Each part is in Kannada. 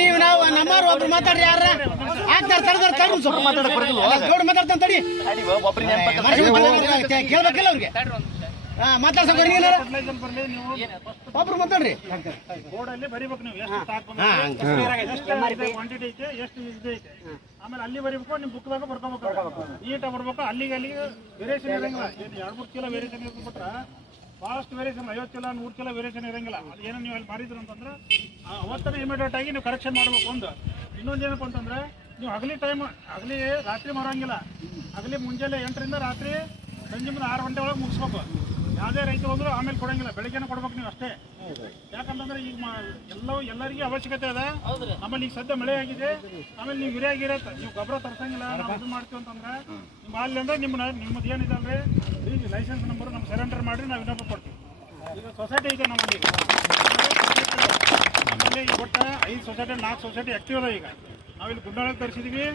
ನೀವು ನಾವು ನಮ್ಮವ್ರು ಒಬ್ರು ಮಾತಾಡ್ರಿ ಯಾರ ಆಗ್ತಾರೆ ತಡೆದ್ರೆ ಸ್ವಲ್ಪ ಮಾತಾಡ್ತಾನೆ ತಡಿ ಕೇಳ್ಬೇಕಿಲ್ಲ ಅವ್ರಿಗೆ ಮಾತಾಡ್ಸೋಕೆ ಒಬ್ರು ಮಾತಾಡ್ರಿ ಬೋರ್ಡಲ್ಲಿ ಬರಿಬೇಕು ನೀವು ಎಷ್ಟು ಐತೆ ಆಮೇಲೆ ಅಲ್ಲಿ ಬರಿಬೇಕು ನಿಮ್ ಬುಕ್ದಾಗ ಬರ್ಕೋಬೇಕು ನೀಟಾಗಿ ಬರ್ಬೇಕು ಅಲ್ಲಿಗೆ ವೇರಿಯೇಷನ್ ಇರಂಗಿಲ್ಲ 2-3 ಕಿಲೋ ವೇರಿಯೇಷನ್ ಇರ್ಬಿಟ್ರ ಭಾಳಷ್ಟು ವೇರಿಯೇಷನ್ 50 ಕಿಲೋ 100 ಕಿಲೋ ವೇರಿಯೇಷನ್ ಇರಂಗಿಲ್ಲ ಅದು ಏನೋ ನೀವು ಅಲ್ಲಿ ಮಾಡಿದ್ರು ಅಂತಂದ್ರೆ ಅವತ್ತನೇ ಇಮಿಡಿಯೇಟ್ ಆಗಿ ನೀವು ಕರೆಕ್ಷನ್ ಮಾಡ್ಬೇಕು. ಇನ್ನೊಂದು ಏನಪ್ಪ ಅಂತಂದ್ರೆ ನೀವು ಹಗಲಿ ರಾತ್ರಿ ಮಾರೋಂಗಿಲ್ಲ. ಹಗಲಿ ಮುಂಜಾನೆ 8ರಿಂದ ರಾತ್ರಿ ಸಂಜೆ ಮುಂದೆ 6 ಗಂಟೆ ಒಳಗೆ ಮುಗಿಸ್ಬೇಕು. ಯಾವುದೇ ರೈತರು ಹೋದ್ರು ಆಮೇಲೆ ಕೊಡಂಗಿಲ್ಲ, ಬೆಳಗ್ಗೆನೇ ಕೊಡ್ಬೇಕು ನೀವು ಅಷ್ಟೇ. ಯಾಕಂತಂದ್ರೆ ಈಗ ಎಲ್ಲರಿಗೂ ಅವಶ್ಯಕತೆ ಅದ. ಆಮೇಲೆ ಈಗ ಸದ್ಯ ಮಳೆ ಆಗಿದೆ, ಆಮೇಲೆ ನೀವು ಗಿರಿಯಾಗಿರತ್ತೆ, ನೀವು ಗೊಬ್ಬರ ತರ್ಸಂಗಿಲ್ಲ, ನಾವು ಇದು ಮಾಡ್ತೀವಿ ಅಂತಂದ್ರೆ ನಿಮ್ಮ ಅಲ್ಲಿ ಅಂದ್ರೆ ನಿಮ್ಮದು ಏನಿದೆ ಈಗ ಲೈಸೆನ್ಸ್ ನಂಬರ್ ನಮ್ಗೆ ಸರೆಂಡರ್ ಮಾಡಿ ನಾವು ಇನ್ನೊಬ್ಬ ಕೊಡ್ತೀವಿ. ಈಗ ಸೊಸೈಟಿ ಇದೆ ನಮ್ಮಲ್ಲಿ, ಆಮೇಲೆ ಈಗ ಒಟ್ಟು 5 ಸೊಸೈಟಿ 4 ಸೊಸೈಟಿ ಆಕ್ಟಿವ್ ಅದ. ಈಗ ನಾವಿಲ್ಲಿ ಗುಂಡಾಳಕ್ಕೆ ತರಿಸಿದ್ವಿ,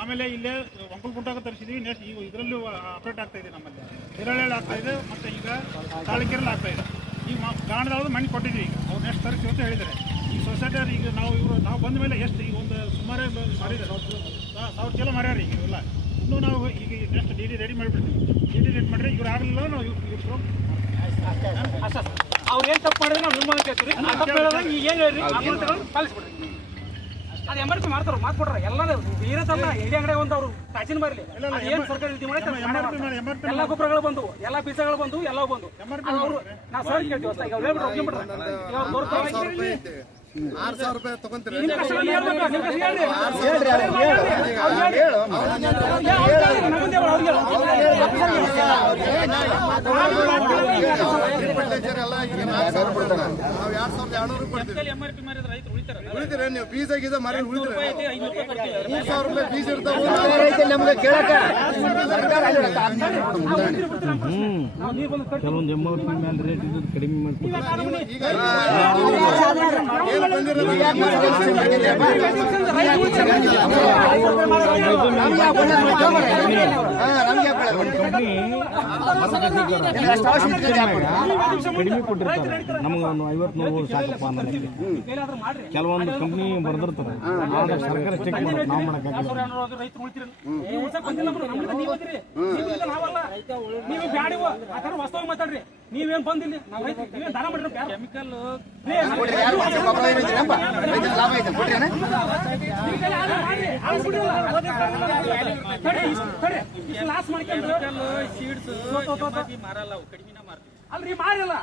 ಆಮೇಲೆ ಇಲ್ಲೇ ಒಂಕಲ್ಗುಂಟಾಗ ತರಿಸಿದ್ವಿ. ನೆಕ್ಸ್ಟ್ ಈಗ ಇದರಲ್ಲೂ ಅಪ್ಡೇಟ್ ಆಗ್ತಾ ಇದೆ, ನಮ್ಮಲ್ಲಿ ಹಿರಳ್ಳಿ ಆಗ್ತಾ ಇದೆ, ಮತ್ತು ಈಗ ತಾಳಿಕೆರೆಲ್ಲ ಆಗ್ತಾ ಇದೆ. ಈಗ ಗಾಣದವ್ರು ಮಣ್ಣು ಕೊಟ್ಟಿದ್ವಿ, ಈಗ ಅವ್ರು ನೆಕ್ಸ್ಟ್ ತರಿಸಿ ಅಂತ ಹೇಳಿದ್ದಾರೆ. ಈ ಸೊಸೈಟಿಯವ್ರು ಈಗ ನಾವು ಬಂದ ಮೇಲೆ ಎಷ್ಟು ಈಗ ಒಂದು ಸುಮಾರು ಮಾರಿದ್ದಾರೆ, 1000 ಕಿಲೋ ಮಾರ್ಯಾರ. ಈಗ ಇವೆಲ್ಲ ಇನ್ನೂ ನಾವು ಈಗ ನೆಕ್ಸ್ಟ್ ಡಿ ಡಿ ರೆಡಿ ಮಾಡಿಬಿಡ್ತೀವಿ. ಡಿ ಡಿ ರೆಡಿ ಮಾಡಿದ್ರೆ ಇವ್ರು ಆಗಲಿಲ್ಲ, ನಾವು ಇವ್ರು ಅವ್ರು ಏನು ತಪ್ಪು ಮಾಡಿದ್ರೆ ನಾವು ನಿಮ್ಮ ಕೇಳ್ತೀವಿ. ಈಗ ಏನು ಹೇಳ್ರಿ ಕಳಿಸ್ಬಿಡ್ರಿ. ಅದು MRP ಮಾಡ್ತಾರ, ಮಾತು ಕೊಡ್ರ ಎಲ್ಲ ಇರತ್ತಲ್ಲ. ಎಡಿ ಅಂಗಡಿ ಒಂದು ಅವರು ಪ್ರಾಚೀನ ಬರಲಿ ಏನು ಸರ್ಕಾರ ರೀತಿ ಮಾಡಿ ಎಲ್ಲ ಗೊಬ್ಬರಗಳು ಬಂದು, ಎಲ್ಲ ಬೀಜಗಳು ಬಂದು, ಎಲ್ಲ ಬಂದು ಅವರು ನಾವು ಸರ್ ಕೇಳ್ತೀವಿ. ಈಗ ಹೇಳ್ಬಿಟ್ರೆ ಒಪ್ಕೊಂಡ್ಬಿಟ್ರೆ 6,000 ರೂಪಾಯಿ ತಗೊಂತೀರಿ. ಉಳಿತೀರ ನೀವು ಬೀಜ ಗೀಜ ಮಾರಿ ಉಳಿದ್ರೆ 3,000 ರೂಪಾಯಿ ಬೀಜ ಇರ್ತಾವೆ. ಕೆಲವೊಂದು MRP ಮೇಲೆ ರೇಟ್ ಇದ್ದು ಕಡಿಮೆ ಮಾಡ್ತೀವಿ. ಕಡಿಮೆ ಕೊಟ್ಟಿರ್ತಾರೆ, ನಮಗೆ ಒಂದು 50-100 ಸಾಕಪ್ಪ ಅನ್ನೋದು. ಕೆಲವೊಂದು ಕಂಪ್ನಿ ಬರ್ದಿರ್ತಾರೆ, ಸರ್ಕಾರ ಚೆಕ್ ಮಾಡೋದು, ನಾವು ಮಾಡೋಕ್ಕಾಗಲ್ಲ. ಮಾತಾಡ್ರಿ, ನೀವೇನ್ ಬಂದಿಲ್ಲ, ನೀವೇನ್ ದಾನ ಮಾಡಿರಿ. ಕೆಮಿಕಲ್ ಲಾಸ್ ಮಾಡ್ಕೊಂಡು ಮಾರಲ್ಲ, ಕಡಿಮೆನ ಮಾರ್ತೀವಿ ಅಲ್ರಿ, ಮಾರಲ್ಲ.